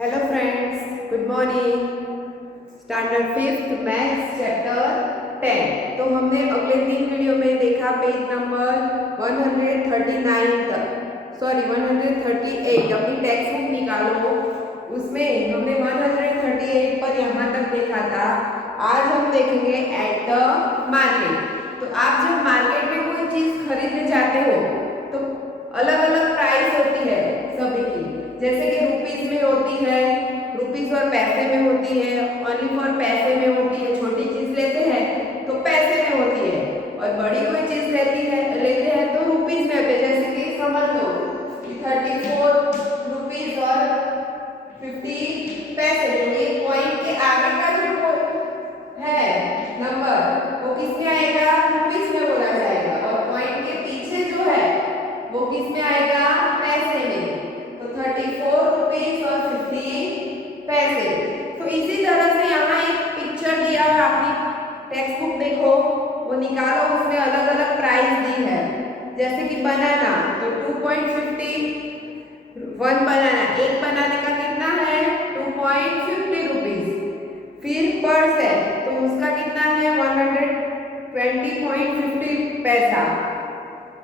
Hello friends, good morning. Standard fifth maths chapter 10। तो हमने अगले 3 वीडियो में देखा पेज नंबर 139 तक, सॉरी 138। अपनी टेक्स्ट बुक निकालो, उसमें हमने 138 पर यहाँ तक देखा था। आज हम देखेंगे एट द मार्केट। तो आप जब मार्केट में कोई चीज खरीदने जाते हो तो अलग अलग प्राइस होती है सभी की। जैसे कि रुपीस में होती है, रुपीस और पैसे में होती है, ओनली फॉर पैसे में होती है। छोटी चीज लेते हैं तो पैसे में होती है, और बड़ी कोई चीज लेते हैं तो रुपीस में होती है। जैसे कि समझ लो कि 34 रुपीस और 50 पैसे। ये पॉइंट के आगे का जो है नंबर वो किस में आएगा? रुपीस में बोला जाएगा, और पॉइंट के पीछे जो है वो किस में आएगा? पैसे में। तो 34 रुपीस और 50 पैसे। तो इसी तरह से यहाँ एक पिक्चर दिया है, अपनी टेक्स्ट बुक देखो, वो निकालो, उसमें अलग अलग प्राइस दी है। जैसे कि बनाना, तो 2.50 वन बनाना, एक बनाने का कितना है? 2.50 रुपीस। फिर पर्स है तो उसका कितना है? 120.50 पैसा।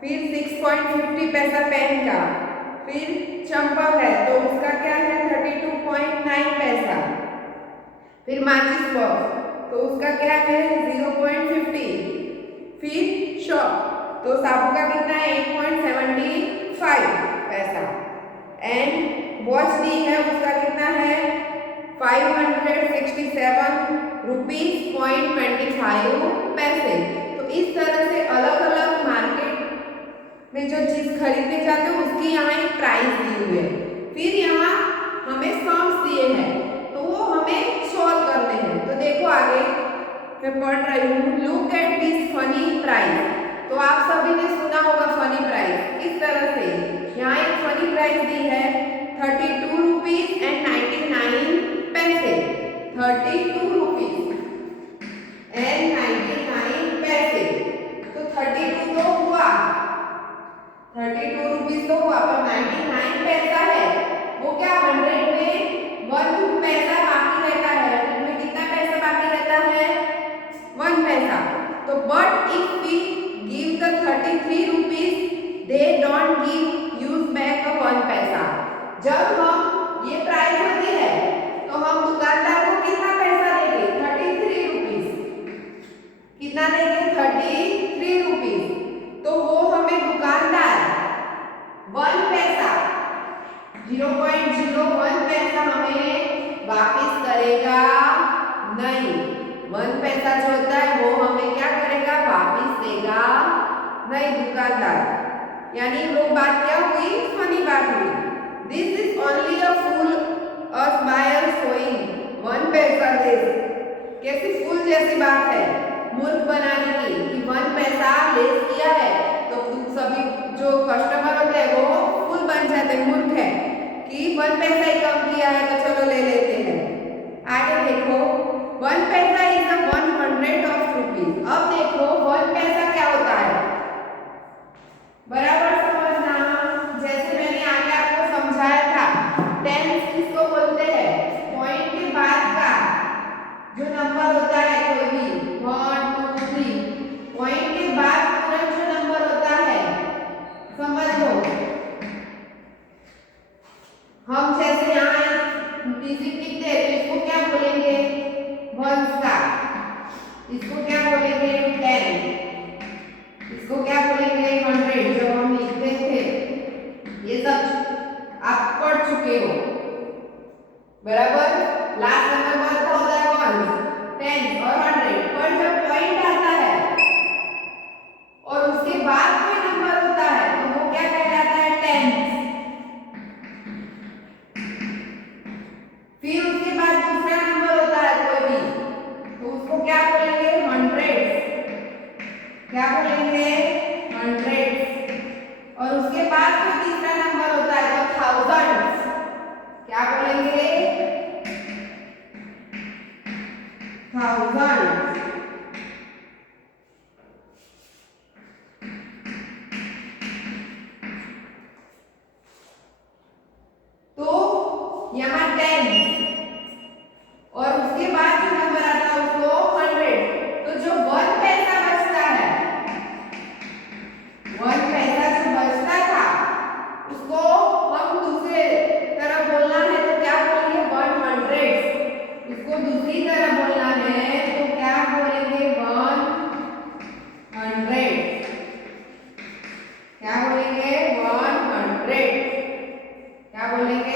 फिर 6.50 पैसा पेन का। फिर चंपल है तो उसका क्या है? 32.9 पैसा। फिर माचिस बॉक्स तो उसका क्या है? 0.50। फिर शॉप तो साबुन का कितना है? 8.75 पैसा। एंड वॉच दी है, उसका कितना है? 567 रुपीस पॉइंट 25 पैसे। तो इस तरह से अलग अलग मार्केट में जो चीज खरीदने जाते हो उसकी यहाँ एक प्राइस दी हुई है। फिर यहाँ हमें सम्स दिए हैं तो वो हमें सॉल्व करने हैं। तो देखो आगे मैं पढ़ रही हूँ, look at this funny price. तो आप सभी ने सुना होगा फनी प्राइस। इस तरह से यहाँ एक फनी प्राइस दी है 32 रुपीस एंड 99 पैसे। 32 रुपीस एंड 99 पैसे। तो 32 तो हुआ, 32 रुपीस तो हुआ, पर 99 पैसा है वो क्या 100 में 1 पैसा बाकी रहता है। 100 में कितना पैसा बाकी रहता है? 1 पैसा। तो but if we give the 33 rupees they don't give us back 1 पैसा। जब हम ये प्राइस होती है तो हम दुकानदार को कितना पैसा देंगे? 33 रुपीस। कितना देंगे? 33 रुपीस। तो वो हमें दुकानदार 1 पैसा 0.01 पैसा हमें वापिस करेगा नहीं। 1 पैसा जो होता है वो हमें क्या करेगा? वापिस देगा नहीं दुकानदार। यानी वो बात क्या हुई? फनी बात हुई। This is only a fool us buyer showing 1 पैसा दिस। कैसी फूल जैसी बात है मूर्ख बनाने की कि 1 पैसा लेस किया है तो सभी जो कस्टमर होते हैं वो फूल बन जाते हैं। मूर्ख है कि 1 पैसा ही कम किया है तो चलो ले लेते हैं। आगे देखो 1 पैसा इज द 100 ऑफ रुपीज। अब देखो 1 पैसा क्या होता है, बराबर समझना। जैसे मैंने आगे आपको समझाया था, टेंस किसको बोलते हैं? पॉइंट के बाद का जो नंबर होता है कोई भी 1 2 3, पॉइंट के बाद तुरंत जो नंबर होता है, समझ लो। हम जैसे यहाँ डिजिट लिखते हैं तो इसको क्या बोलेंगे? वंस का। इसको क्या बोलेंगे? 10। इसको क्या बोलेंगे? 100। जब हम लिखते थे ये सब आप पढ़ चुके हो, बराबर। लास्ट नंबर कौन सा होता है? 1, 10 और 100। पर जब पॉइंट आता है और उसके बाद कोई नंबर होता है तो वो क्या कहलाता है? टेंस। फिर उसके बाद दूसरा नंबर होता है कोई भी तो उसको क्या बोलेंगे? 100। क्या बोलेंगे? 100। और उसके बाद कोई तीसरा नंबर होता है तो 1000। क्या बोलेंगे? 1000। यहाँ 10 और उसके बाद जो नंबर आता है उसको 100। तो जो 1 पैसा बचता है, 1 पैसा जो बचता था उसको हम दूसरे तरफ बोलना है तो क्या बोलेंगे 100। उसको दूसरी तरफ बोलना है तो क्या बोलेंगे 100। क्या बोलेंगे 100। क्या बोलेंगे 100।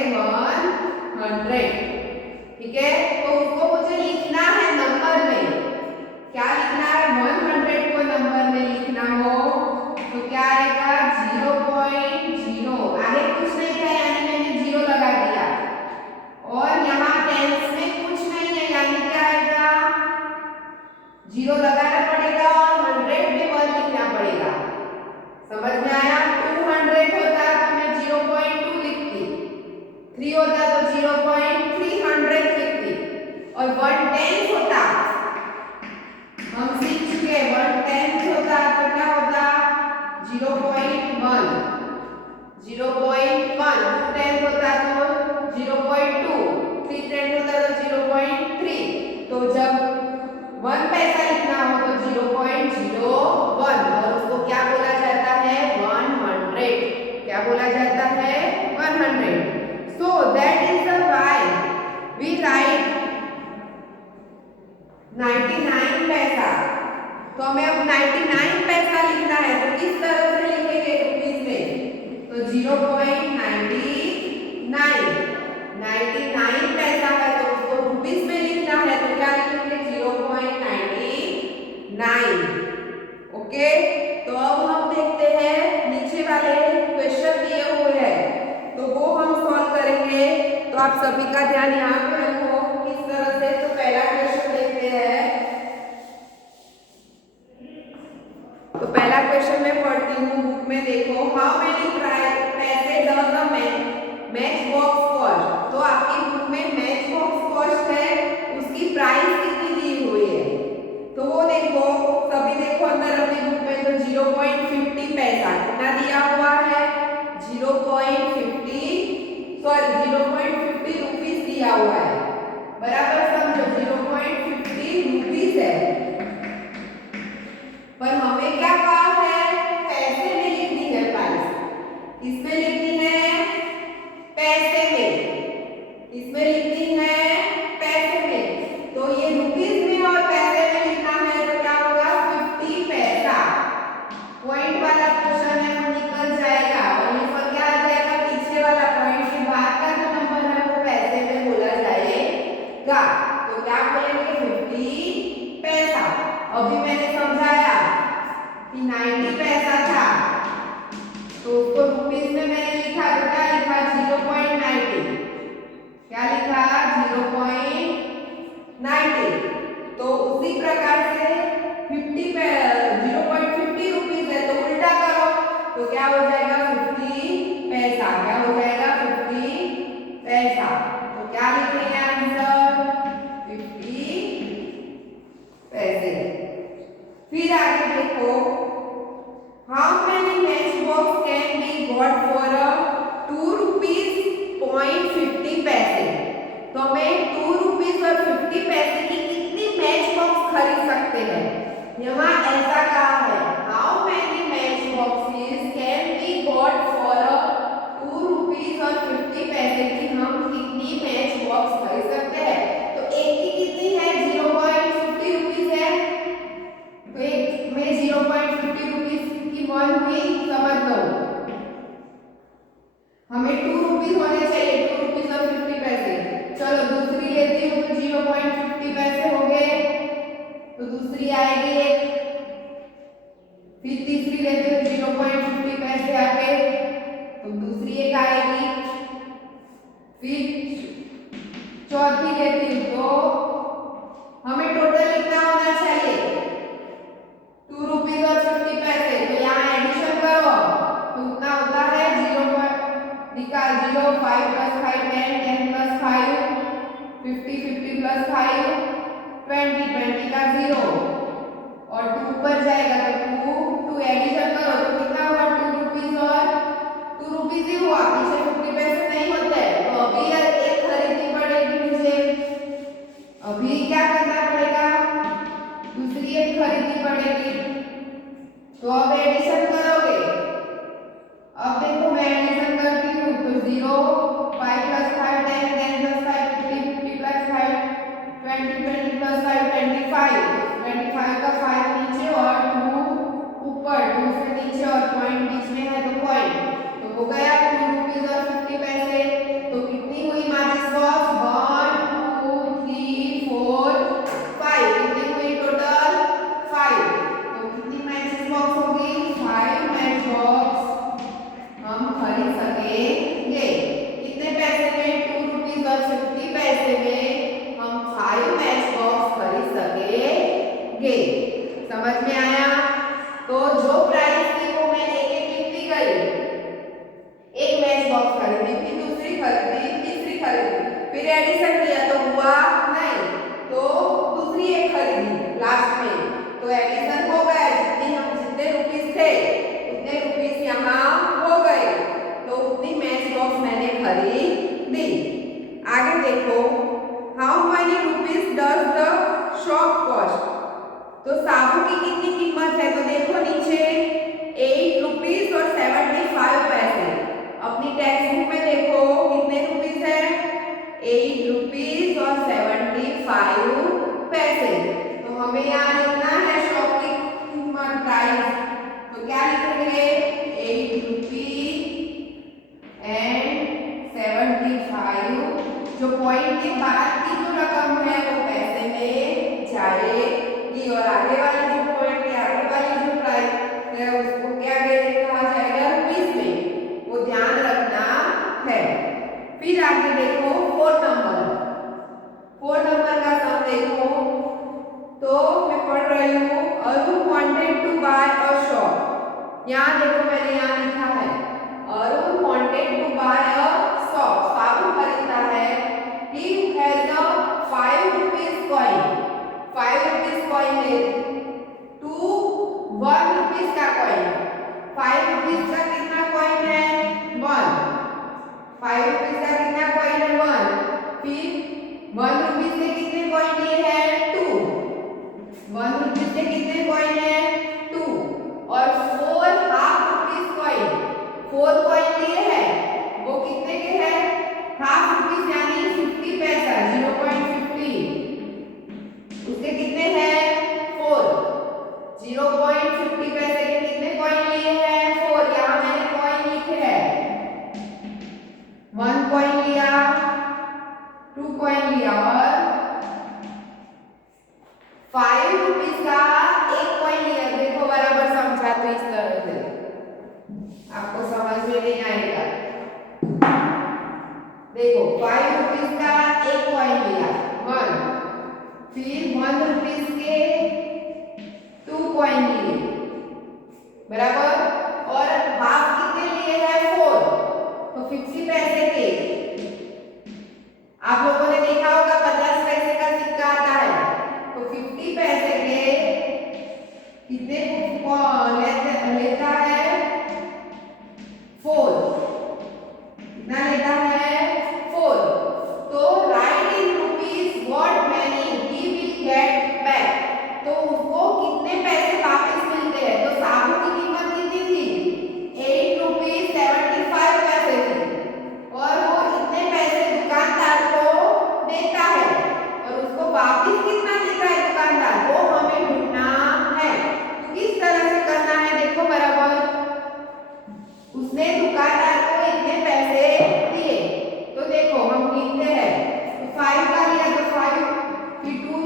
ठीक है, तो उसको मुझे लिखना है नंबर में। क्या लिखना है 100 को नंबर में लिखना हो तो क्या आएगा 0.0। आगे कुछ नहीं था यानी मैंने 0 लगा दिया और यहाँ टेंस में कुछ नहीं है यानी क्या आएगा 0 लगाना पड़ेगा और 100 में 1 लिखना पड़ेगा। समझ में आया? 200 होता तो मैं 0.2 लिखती, 3 होता तो 0.300 लिखती और 1/10 होता, हम सीख चुके हैं 1/10 होता तो क्या होता 0.1, 0.1 2/10 होता तो 0.2, 3/10 होता तो 0.3। तो जब 1 पैसा लिखना हो तो 0.01 और उसको क्या बोला जाता है 100। क्या बोला जाता है 100। So that is the why we write 99 पैसा। तो हमें अब 99 पैसा लिखना है तो किस तरह से लिखेंगे रुपीस में तो 0.99 99 पैसा है तो उसको रुपीस में लिखना है तो क्या लिखेंगे 0.99। ओके, तो अब हम देखते हैं नीचे वाले क्वेश्चन दिए हुए हैं तो वो हम सॉल्व करेंगे। तो आप सभी का ध्यान यहाँ पे रखो किस तरह से। तो पहला क्वेश्चन देखते हैं। तो पहला क्वेश्चन मैं पढ़ती हूँ, बुक में देखो। हाउ मेनी पैसे does a match box cost. तो आपकी बुक में मैच बॉक्स कॉस्ट है, उसकी प्राइस कितनी दी हुई है तो वो देखो, सभी देखो अंदर अपनी बुक में तो 0.50 पैसा कितना दिया हुआ है 0.50 रुपीस दिया हुआ है। बराबर समझो 0.50 रुपीस है, पर हमें क्या कहा है पैसे में लिखनी है प्राइस। किसमें लिखनी है पैसे में, इसमें लिखनी है पैसे में। तो ये रुपीस में और पैसे में लिखना है तो क्या होगा 50 पैसा। पॉइंट वाला क्वेश्चन है वो निकल जाएगा और निकल क्या आ जाएगा पीछे वाला पॉइंट के बाद का जो नंबर है वो पैसे में बोला जाएगा। तो क्या बोलेंगे 50 पैसा। अभी मैंने समझाया कि 90 पैसा था तो उसको रुपीस में मैंने लिखा तो क्या लिखा 0.90। क्या लिखा 0.90। तो उसी प्रकार से 0.50 रुपीस है तो उल्टा करो तो क्या हो जाएगा 50 पैसा। क्या हो जाएगा 50 पैसा। तो क्या लिखेंगे आंसर 50 पैसे। फिर आगे देखो, how many match box can be got for 2 rupees 50 पैसे। तो हमें 2 रुपीस और 50 पैसे की कितनी मैच बॉक्स खरीद सकते हैं। यहाँ ऐसा कहा है how many match boxes can be got for 2 rupees और 50 पैसे की हम कितनी मैच बॉक्स खरीद सकते हैं। तो एक की कितनी है 0.50 रुपीस है तो एक में 0.50 रुपीस की 1 हुई, समझ लो। हमें 2 रुपीस होने चाहिए, 2 रुपीस और 50 पैसे। चलो दूसरी लेती हूँ तो 0.50 पैसे हो गए तो दूसरी आएगी एक। फिर तीसरी लेते हो 0.50 पैसे आ गए तो दूसरी एक आएगी। फिर चौथी लेती हूँ तो हमें टोटल कितना होना चाहिए 2 रुपीस और 50 पैसे। तो यहाँ एडिशन करो तो कितना होता है 0 5 plus 5 10 10 plus 5 50 50 plus 5 20 20 का 0 और 2 ऊपर जाएगा तो 2 एडिशन करो तो कितना हुआ 2 रुपीस और 2 रुपीस ही हुआ, पीछे 50 पैसे नहीं होते। तो अभी एक के। समझ में आया? तो जो प्राइस थी वो मैं एक एक लिखती गई। एक मैच बॉक्स खरीदी, फिर दूसरी खरीदी, तीसरी खरीदी, फिर एडिशन किया तो हुआ नहीं, तो दूसरी एक खरीदी लास्ट में, तो एडिशन हो गया। जितने रुपीस थे उतने रुपीस यहाँ हो गए, तो उतनी मैच बॉक्स मैंने खरीदी। आगे देखो, how many rupees does the shop cost. तो साबुन की कितनी कीमत है? तो देखो नीचे 8 रुपीस और 75 पैसे। अपनी टेक्स्ट बुक में देखो कितने रुपीस है? 8 रुपीस और 75 पैसे। तो हमें यहाँ लिखना है शॉप की कीमत, प्राइस। तो क्या लिखेंगे? 8 रुपीस एंड 75। जो पॉइंट के बाद की जो रकम है वो पैसे में जाएगी, और आगे वाली जो पॉइंट के आगे वाली जो प्राइस है उसको क्या कहा जाएगा? रुपीस में। वो ध्यान रखना है। फिर आगे देखो 4 नंबर। 4 नंबर का सम देखो, तो मैं पढ़ रही हूँ, Arun wanted to buy a shop. यहाँ देखो मैंने यहाँ लिखा है Arun wanted to buy a shop, साबुन खरीदता है। He has a 5 rupees coin, 5 rupees coin ले, टू 1 rupees का कॉइन। 5 rupees का कितना कॉइन है? 1। 5 rupees का कितना कॉइन है? 1। फिर 1 rupees से कितने कॉइन लिए हैं? 2। 1 rupees से कितने कॉइन है? 2। और 4 हाफ रुपीस कॉइन, 4 कॉइन लिए हैं, वो कितने के हैं? हाफ रुपीस यानी 50 पैसा, 0.50। उसके कितने हैं? 4। 0.50 पैसे के कितने कॉइन लिए हैं? 4। यहाँ मैंने कॉइन लिखे हैं, 1 कॉइन लिया, 2 कॉइन लिया, और 5 रुपीस का एक कॉइन लिया। देखो बराबर समझा तो इस तरह से आपको समझ में नहीं आएगा। देखो 5 रुपीस का एक कॉइन लिया, 1। फिर 1 रुपीस के 2 कॉइन लिए, बराबर, और हाफ कितने लिए हैं? 4। तो 50 पैसे के। आप लोगों ने देखा होगा 50 पैसे का सिक्का आता है, तो 50 पैसे के कितने लेता है? 4। कितना लेता है? 4। तो right in rupees what money he will get back. तो उसको कितने पैसे वापस मिलते हैं? तो साबुन की कीमत कितनी थी? 8 रुपीस 75 पैसे थी, और वो इतने पैसे दुकानदार को देता है, और उसको वापस कितना देता है दुकानदार, वो हमें ढूंढना है। तो किस तरह से करना है? देखो बराबर, उसने दुकानदार को इतने पैसे दिए, तो देखो हम गिनते हैं, तो 5 का लिया तो 5, फिर 2,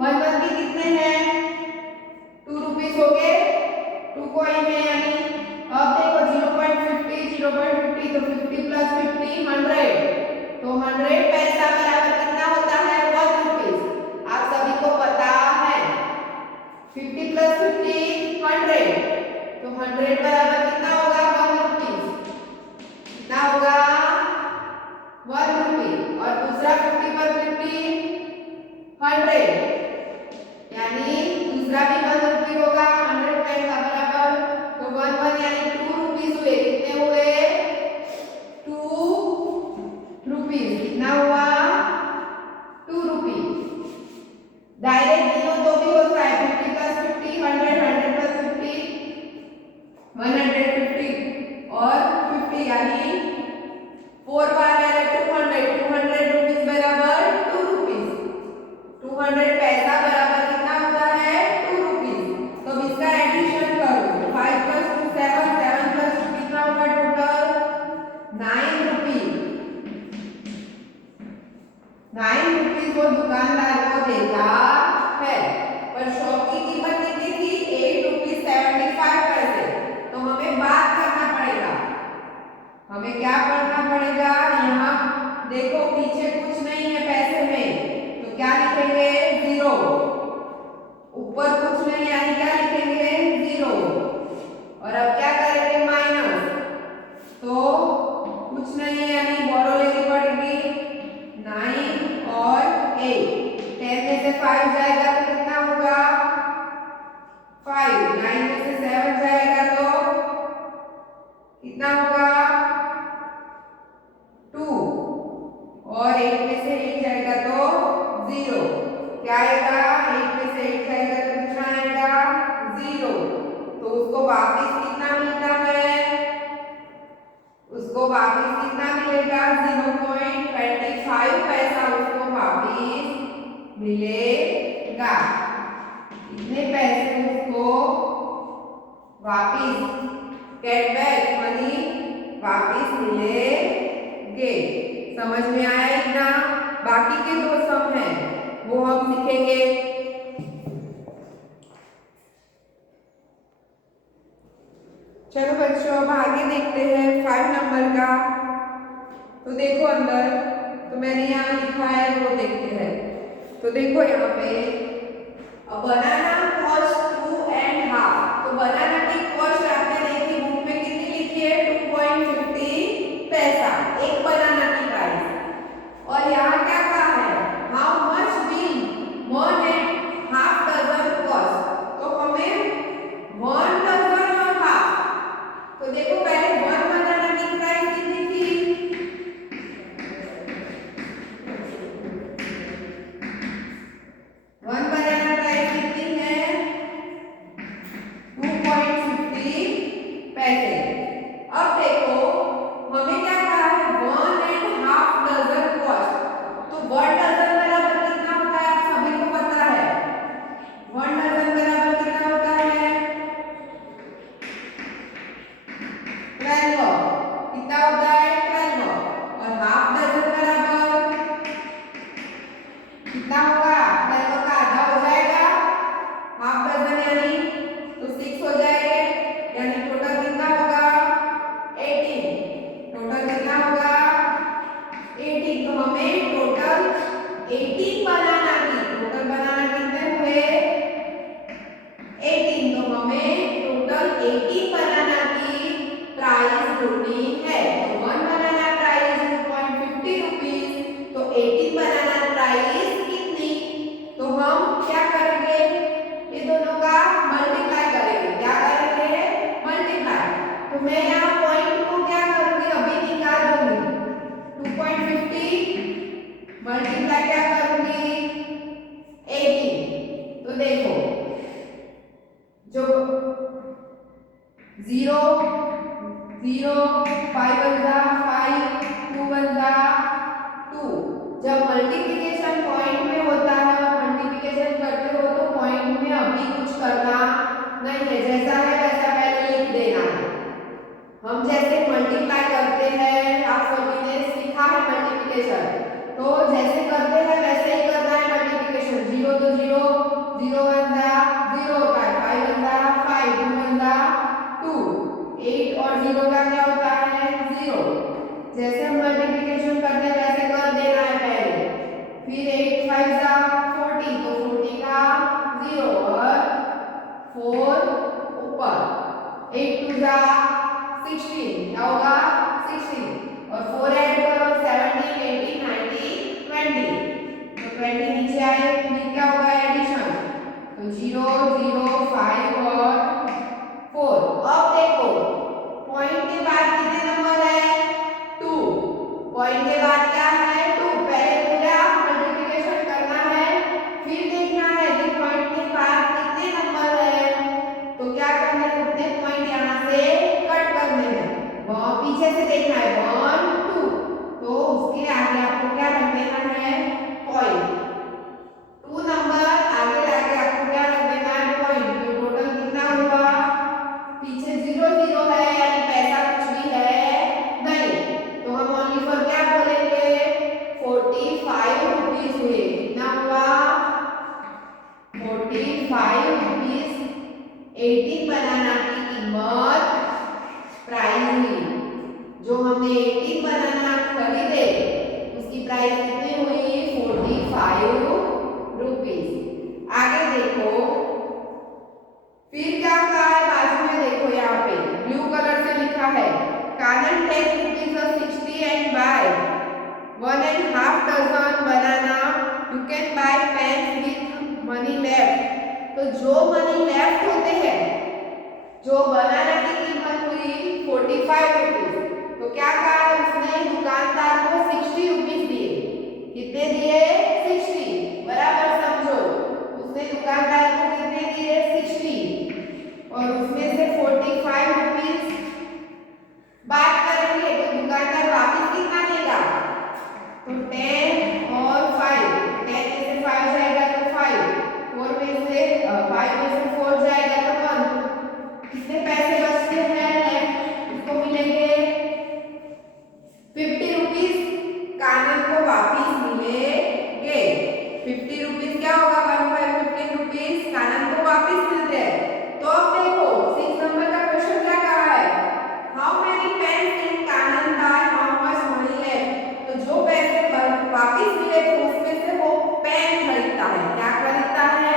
1 1 के कितने हैं? 2 रुपीस हो गए, 2 कॉइन है यानी। अब देखो 0.50, 0.50, तो 50 प्लस 50 100, तो 100 पैसा बराबर कितना होता है? 1 रुपीस। आप सभी को पता है 50 प्लस 50 100, तो 100 बराबर कितना होगा? 1 रुपीस। कितना होगा? 1 रुपी। और दूसरा 50 पर 50 100, यानी दूसरा भी 1 रुपी होगा, 100 पैसा बराबर, तो 1 1 यानी 2 रुपीस हुए। कितने हुए? 2 रुपीस। कितना हुआ? 2 रुपी। डायरेक्ट दियो तो भी होता है, 50 प्लस 50 100, 100 प्लस 50 150, और 50 यानी 4 बार है 200, 200 रुपीस बराबर 2 रुपीस। 200 पैसा बराबर कितना होता है? 2 रुपीस। तो अब इसका एडिशन करो, 5 प्लस 2 7, 7 प्लस 2 कितना होगा टोटल? 9 रुपीस। 9 रुपीस वो दुकानदार को देता है, पर शॉप की कीमत कितनी थी? 8 रुपीस 75 पैसे। तो हमें बात करना पड़ेगा, हमें क्या करना पड़ेगा? यहाँ देखो पीछे कुछ नहीं है पैसे में, तो क्या लिखेंगे? 0। ऊपर 5 जाएगा तो कितना होगा 5, 9 में से 7 जाएगा तो कितना होगा 2, और 8 में से 8 जाएगा तो 0। क्या आएगा 8 में से 8 जाएगा तो कितना आएगा 0। तो उसको वापस कितना मिलता है, उसको वापस कितना मिलेगा 0.25 पैसा उसको वापस मिलेगा। कितने पैसे उसको वापस गेट बैक मनी वापस मिलेंगे। समझ में आया इतना? बाकी के 2 सम हैं वो हम सीखेंगे। चलो बच्चों अब आगे देखते हैं 5 नंबर का। तो देखो अंदर तो मैंने यहाँ लिखा है वो देखते हैं। तो देखो यहाँ पे बनाना कॉस्ट 2.5। तो बनाना की कॉस्ट आपने देखी बुक में कितनी लिखी है 2.50 पैसा एक बनाना की प्राइस। और यहाँ क्या कहा है how much will 1.5 dozen cost. तो हमें 1 डजन और हाफ। तो देखो पहले 1 बनाना की प्राइस कितनी थी 1 बनाना प्राइस कितनी है 2.50 पैसे। अब देखो हमें क्या कहा है 1.5 डजन कॉस्ट। तो 1 डजन बराबर कितना होता है आप सभी को पता है 1 डजन बराबर कितना होता है 12। कितना होता है 12। और हाफ डजन बराबर कितना होगा 12 का आधा हो जाएगा हाफ डजन यानी तो 6 हो जाएंगे यानी टोटल कितना होगा 18। टोटल कितना होगा 18। तो हमें टोटल 18 बनाना की टोटल बनाना कितने हुए 18। तो हमें टोटल 18 बनाना की प्राइस ढूंढनी है। तो 1 बनाना प्राइस 2.50 रुपीज। तो 18 बनाना प्राइस कितनी। तो हम क्या करेंगे ये दोनों का मल्टीप्लाई करेंगे। क्या करेंगे मल्टीप्लाई। तो मैं यहाँ पॉइंट को क्या करूंगी अभी निकाल दूंगी 2.50 मल्टीप्लाई क्या करूंगी 18। तो देखो जो 0 0 5 बनता 5 2 बनता 2। जब मल्टीप्लिकेशन पॉइंट में होता है और मल्टीप्लिकेशन करते हो तो पॉइंट में अभी कुछ करना नहीं है जैसा है वैसा पहले लिख देना है। हम जैसे मल्टीप्लाई करते हैं आप सभी ने सीखा है मल्टीप्लिकेशन तो जैसे करते हैं वैसे ही करना है मल्टीप्लिकेशन। 0 तो 0 0 बनता 0 होता है 5 बनता 5 2 बनता 2 8 और 0 का क्या होता है 0। जैसे हम मल्टीप्लिकेशन करते हैं वैसे कर देना है पहले। फिर 8 5 जा 40 तो 40 का 0 और 4 ऊपर 8 2 जा 16 क्या होगा 16 और 4 ऐड करो 17 18 19 20। तो 20 नीचे आए फिर क्या होगा एडिशन। तो 0 0 5 और 4। अब देखो पॉइंट के बाद कितने नंबर है 2। पॉइंट के बाद क्या है 2। पहले पूरा मल्टीप्लिकेशन करना है फिर देखना है कि पॉइंट के बाद कितने नंबर है। तो क्या करना है उतने पॉइंट यहाँ से कट करने हैं पीछे से देखना है 1 2। तो उसके आगे आपको क्या रख देना है पॉइंट 2 नंबर आगे लाके आपको क्या रख देना है पॉइंट। तो टोटल कितना हुआ पीछे 0 0 है यानी पैसा कुछ भी है नहीं। तो हम ओनली फॉर क्या बोलेंगे 45 रुपीस हुए। कितना हुआ 45 रुपीस 18 बनाना की कीमत प्राइस हुई। जो हमने 18 बनाना खरीदे उसकी तो जो मनी लेफ्ट होते हैं, जो बनाना की कीमत हुई 45 रुपीज, तो क्या कहा उसने दुकानदार को 60 रुपीज दिए। कितने दिए? 60। बराबर समझो, उसने दुकानदार को कितने दिए? 60 और उसमें से 45 रुपीज बात करेंगे तो दुकानदार वापस कितना देगा? तो 10 और 5, 10 में से 5 जाएगा तो 5, 4 में से 5 में से 4 जाएगा तो 1। कितने पैसे बचते हैं लेफ्ट? इसको मिलेंगे 50 रुपीज, कानन को वापिस मिलेंगे। 50 रुपीज क्या होगा? 1 by 15 रुपीज कानन को वापिस मिलते हैं। तो अब देखो 6 नंबर का क्वेश्चन क्या कहा है? How many pens in Kanan buy how much money left? तो जो पैसे वापिस मिले तो उसमें से वो पेन खरीदता है। क्या खरीदता है?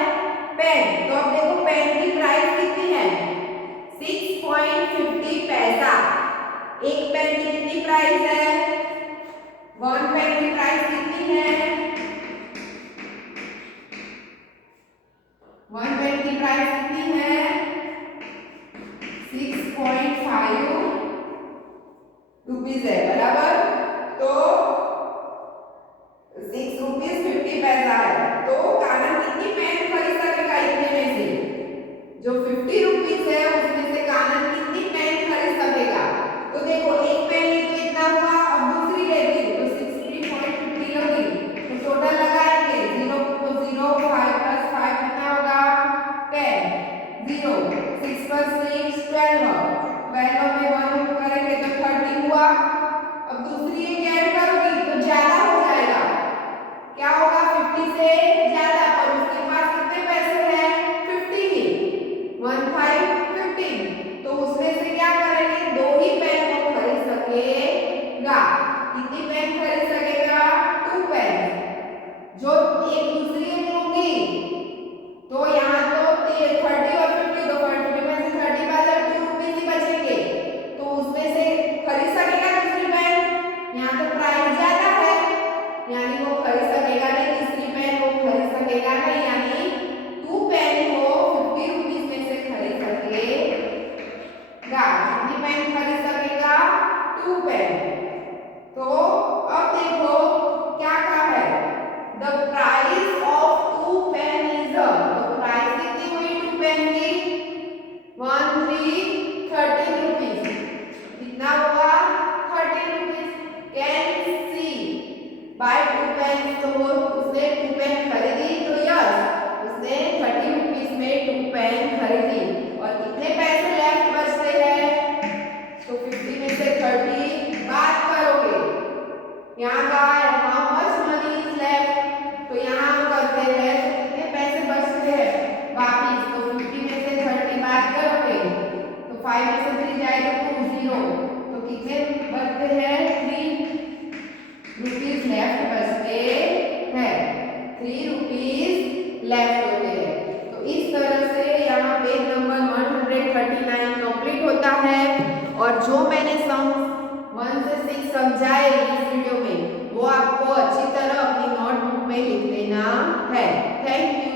पेन। तो अब देखो पेन की प्राइस कितनी है? 6.50 पैसा। एक पेन की कितनी प्राइस है? 1 पेन की प्राइस कितनी है? 1 पेन की प्राइस कितनी है? 6.5 रुपीज है। बराबर, तो 6 रुपीज 50 पैसा है। तो कानन कितनी पेन खरीद सकेगा इतने में से? जो 50 रुपीज है उसमें से कानन कितनी पेन खरीद सकेगा? तो देखो एक पेन ली तो इतना हुआ, अब दूसरी लेगी तो 60.50 लोगी, तो टोटल लगाएंगे 0 को 0, 5 + 5 कितना होगा? 10, 0, 6 + 6 12, 12 में 1 करेंगे तो 30 हुआ। अब दूसरी एक ऐड करोगी तो ज्यादा हो जाएगा। क्या होगा? 50 से ज्यादा, और उसके पास कितने पैसे हैं? 50 ही, 15 तो उसमें से क्या करेंगे? 2 ही पेन वो खरीद सकेगा। कितनी पेन खरीद सकेगा? 2 पेन। जो एक दूसरी लूंगी तो यहाँ तो 30 और 50, तो 50 में से 30 बचा, 2 रुपीज ही बचेंगे, तो उसमें से खरीद सकेगा दूसरी पेन। यहाँ तो प्राइस ज्यादा है, यानी वो खरीद सकेगा नहीं, तीसरी पेन वो खरीद सकेगा नहीं, यानी 2 पेन वो 50 रुपीज में से खरीद सकेगा। कितनी पेन खरीद सकेगा? 2 पेन। तो अब देखो क्या कहा है? The price of 2 pen is, तो प्राइस कितनी हुई 2 पेन की? 13 रुपीज। कितना हुआ? 13 rupees. Can she buy 2 pen, तो उसने 2 पेन खरीदी, तो यस उसने 30 रुपीज में 2 पेन खरीदी। और कितने पैसे लेफ्ट बचते हैं? तो 50 में से 30 बात करोगे, यहाँ का है how much money is left, तो यहाँ हम करते हैं तो कितने पैसे बचते हैं वापिस? तो 50 में से 30 बात करोगे तो 5 में से 3 जाएगा तो 0, तो कितने बचते हैं? 3 रुपीज लेफ्ट बचते हैं। 3 रुपीज लेफ्ट होते हैं। तो इस तरह से यहाँ पेज नंबर 139 कंप्लीट होता है। और जो मैंने सम 1 से 6 समझाए इस वीडियो में, वो आपको अच्छी तरह अपनी नोटबुक में लिख लेना है। Thank you.